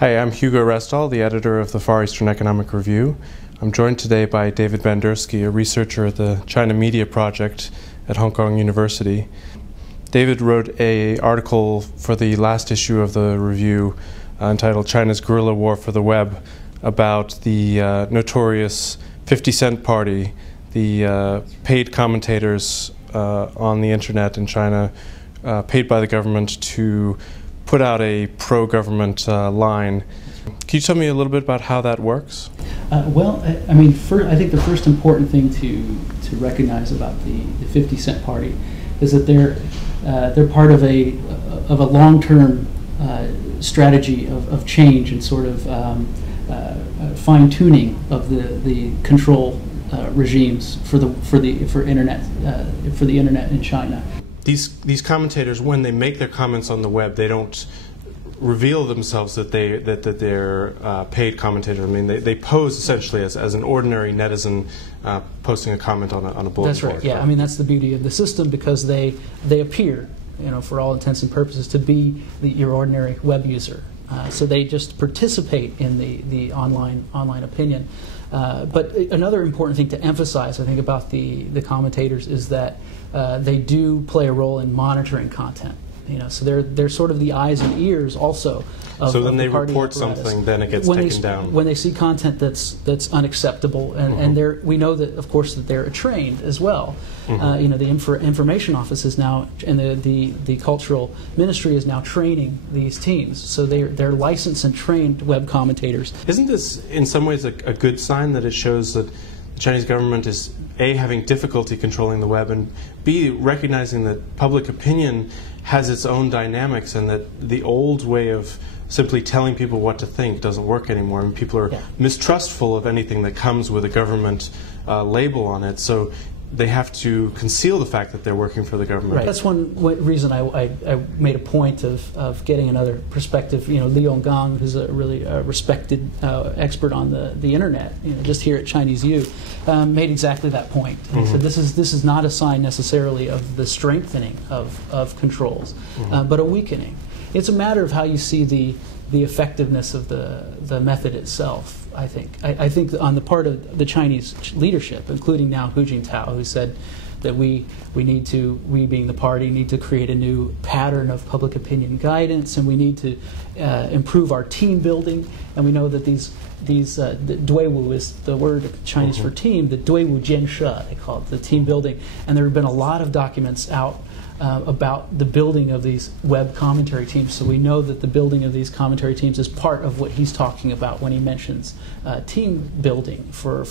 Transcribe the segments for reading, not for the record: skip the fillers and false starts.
Hi, I'm Hugo Restall, the editor of the Far Eastern Economic Review. I'm joined today by David Bandurski, a researcher at the China Media Project at Hong Kong University. David wrote an article for the last issue of the review entitled China's Guerrilla War for the Web about the notorious 50-cent party, the paid commentators on the internet in China, paid by the government to put out a pro-government line. Can you tell me a little bit about how that works? I think the first important thing to recognize about the 50-cent party is that they're part of a long-term strategy of change and sort of fine-tuning of the control regimes for the internet in China. These commentators, when they make their comments on the web, they don't reveal themselves that they're paid commentators. I mean, they pose essentially as an ordinary netizen posting a comment on a bulletin board. That's right. Yeah, I mean that's the beauty of the system, because they appear, for all intents and purposes, to be your ordinary web user. So they just participate in the online opinion. But another important thing to emphasize, I think, about the commentators is that they do play a role in monitoring content. So they're sort of the eyes and ears also of so then they the report something, then it gets taken down. When they see content that's unacceptable, and we know that, of course, that they're trained as well. The information office is now, and the cultural ministry is now training these teams. So they're licensed and trained web commentators. Isn't this in some ways a good sign that it shows that the Chinese government is A, having difficulty controlling the web, and B, recognizing that public opinion has its own dynamics, and that the old way of simply telling people what to think doesn't work anymore, and people are mistrustful of anything that comes with a government label on it. So they have to conceal the fact that they're working for the government. Right. That's one reason I made a point of getting another perspective. Li Yonggang, who's a really respected expert on the internet, just here at Chinese U, made exactly that point. He said this is not a sign necessarily of the strengthening of controls, but a weakening. It's a matter of how you see the effectiveness of the method itself. I think on the part of the Chinese leadership, including now Hu Jintao, who said that we being the party, need to create a new pattern of public opinion guidance, and we need to improve our team building. And we know that the Duiwu is the word Chinese for team, the Duiwu Jianshe, they call it, the team building. And there have been a lot of documents out about the building of these web commentary teams. So we know that the building of these commentary teams is part of what he's talking about when he mentions team building for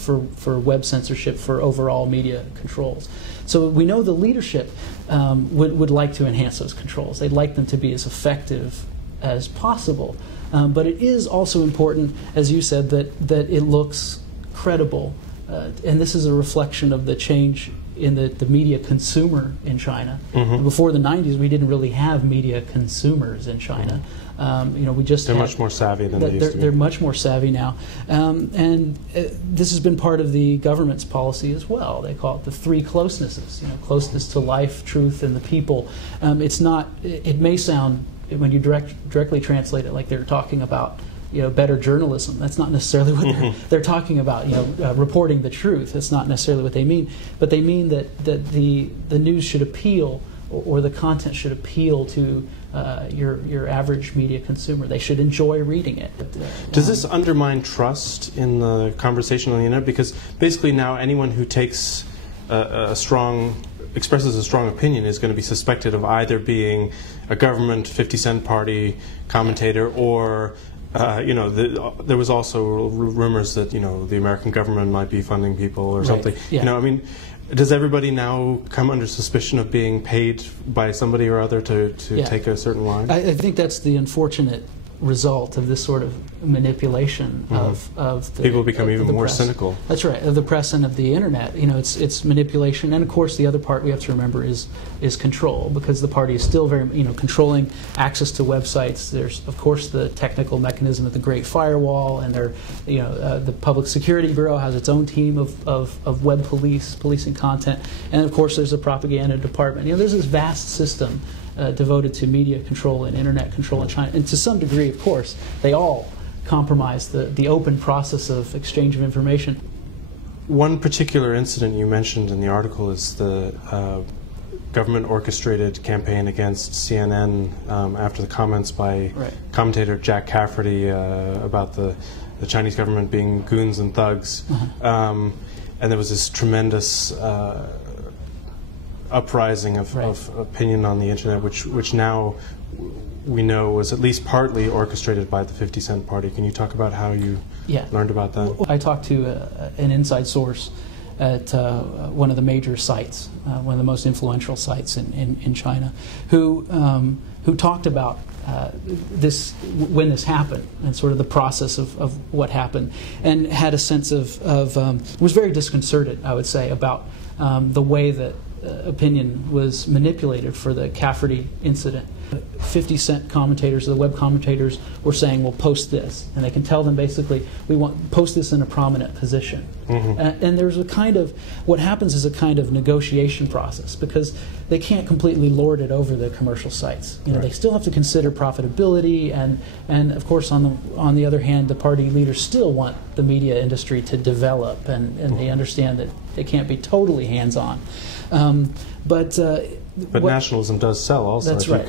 web censorship, for overall media controls. So we know the leadership would like to enhance those controls. They'd like them to be as effective as possible. But it is also important, as you said, that it looks credible. And this is a reflection of the change in the media consumer in China. Before the 90s, we didn't really have media consumers in China. They're much more savvy than they used to be. They're much more savvy now. This has been part of the government's policy as well. They call it the three closenesses, closeness to life, truth, and the people. It may sound, when you directly translate it, like they're talking about better journalism. That's not necessarily what they're talking about. Reporting the truth. That's not necessarily what they mean. But they mean that the news should appeal, or the content should appeal to your average media consumer. They should enjoy reading it. Does this undermine trust in the conversation on the internet? Because basically now anyone who takes expresses a strong opinion is going to be suspected of either being a government 50-cent party commentator, or there was also rumors that the American government might be funding people or something. Yeah. Does everybody now come under suspicion of being paid by somebody or other to take a certain line? I think that's the unfortunate result of this sort of manipulation of the people become even more press. Cynical. That's right, of the press and of the internet. It's manipulation, and of course the other part we have to remember is control, because the party is still very controlling access to websites. There's of course the technical mechanism of the Great Firewall, and the Public Security Bureau has its own team of web policing content, and of course there's a propaganda department. There's this vast system devoted to media control and internet control in China. And to some degree, of course, they all compromise the open process of exchange of information. One particular incident you mentioned in the article is the government-orchestrated campaign against CNN after the comments by commentator Jack Cafferty about the Chinese government being goons and thugs. And there was this tremendous uprising of opinion on the internet, which now we know was at least partly orchestrated by the 50 Cent Party. Can you talk about how you learned about that? I talked to an inside source at one of the major sites, one of the most influential sites in China, who talked about this when this happened and sort of the process of what happened, and had a sense of was very disconcerted, I would say, about the way that opinion was manipulated for the Cafferty incident. 50 Cent commentators, the web commentators, were saying, "Well, post this," and they can tell them basically, "We want post this in a prominent position." And there's a kind of what happens is a kind of negotiation process, because they can't completely lord it over the commercial sites. You know, they still have to consider profitability, and of course, on the other hand, the party leaders still want the media industry to develop, and they understand that they can't be totally hands-on. But nationalism does sell also. That's right.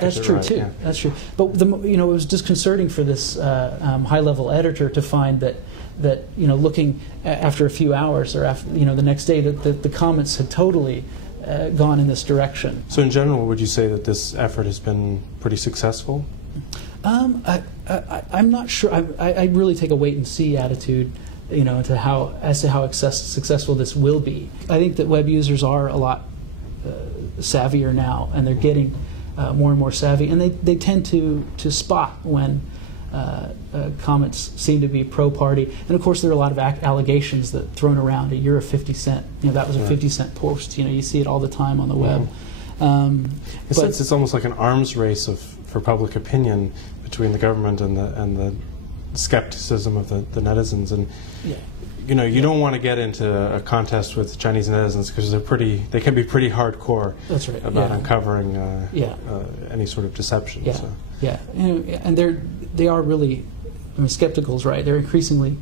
That's true too. Yeah. That's true. But it was disconcerting for this high-level editor to find that looking after a few hours or after the next day that the comments had totally gone in this direction. So in general, would you say that this effort has been pretty successful? I'm not sure. I really take a wait-and-see attitude, as to how successful this will be. I think that web users are a lot savvier now, and they're getting more and more savvy, and they tend to spot when comments seem to be pro-party. And of course, there are a lot of allegations that thrown around. You're a 50 Cent. That was a 50 Cent post. You see it all the time on the web. It's almost like an arms race for public opinion between the government and the skepticism of the netizens. And you don't want to get into a contest with Chinese netizens, because they can be pretty hardcore about uncovering any sort of deception. And they are really, skeptical's right. They're increasingly,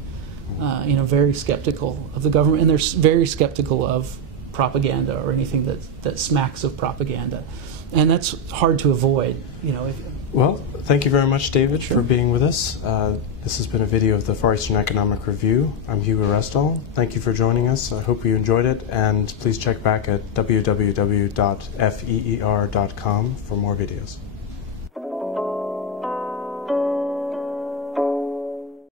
very skeptical of the government, and they're very skeptical of propaganda or anything that smacks of propaganda, and that's hard to avoid. Well, thank you very much, David, for being with us. This has been a video of the Far Eastern Economic Review. I'm Hugo Restall. Thank you for joining us. I hope you enjoyed it, and please check back at www.feer.com for more videos.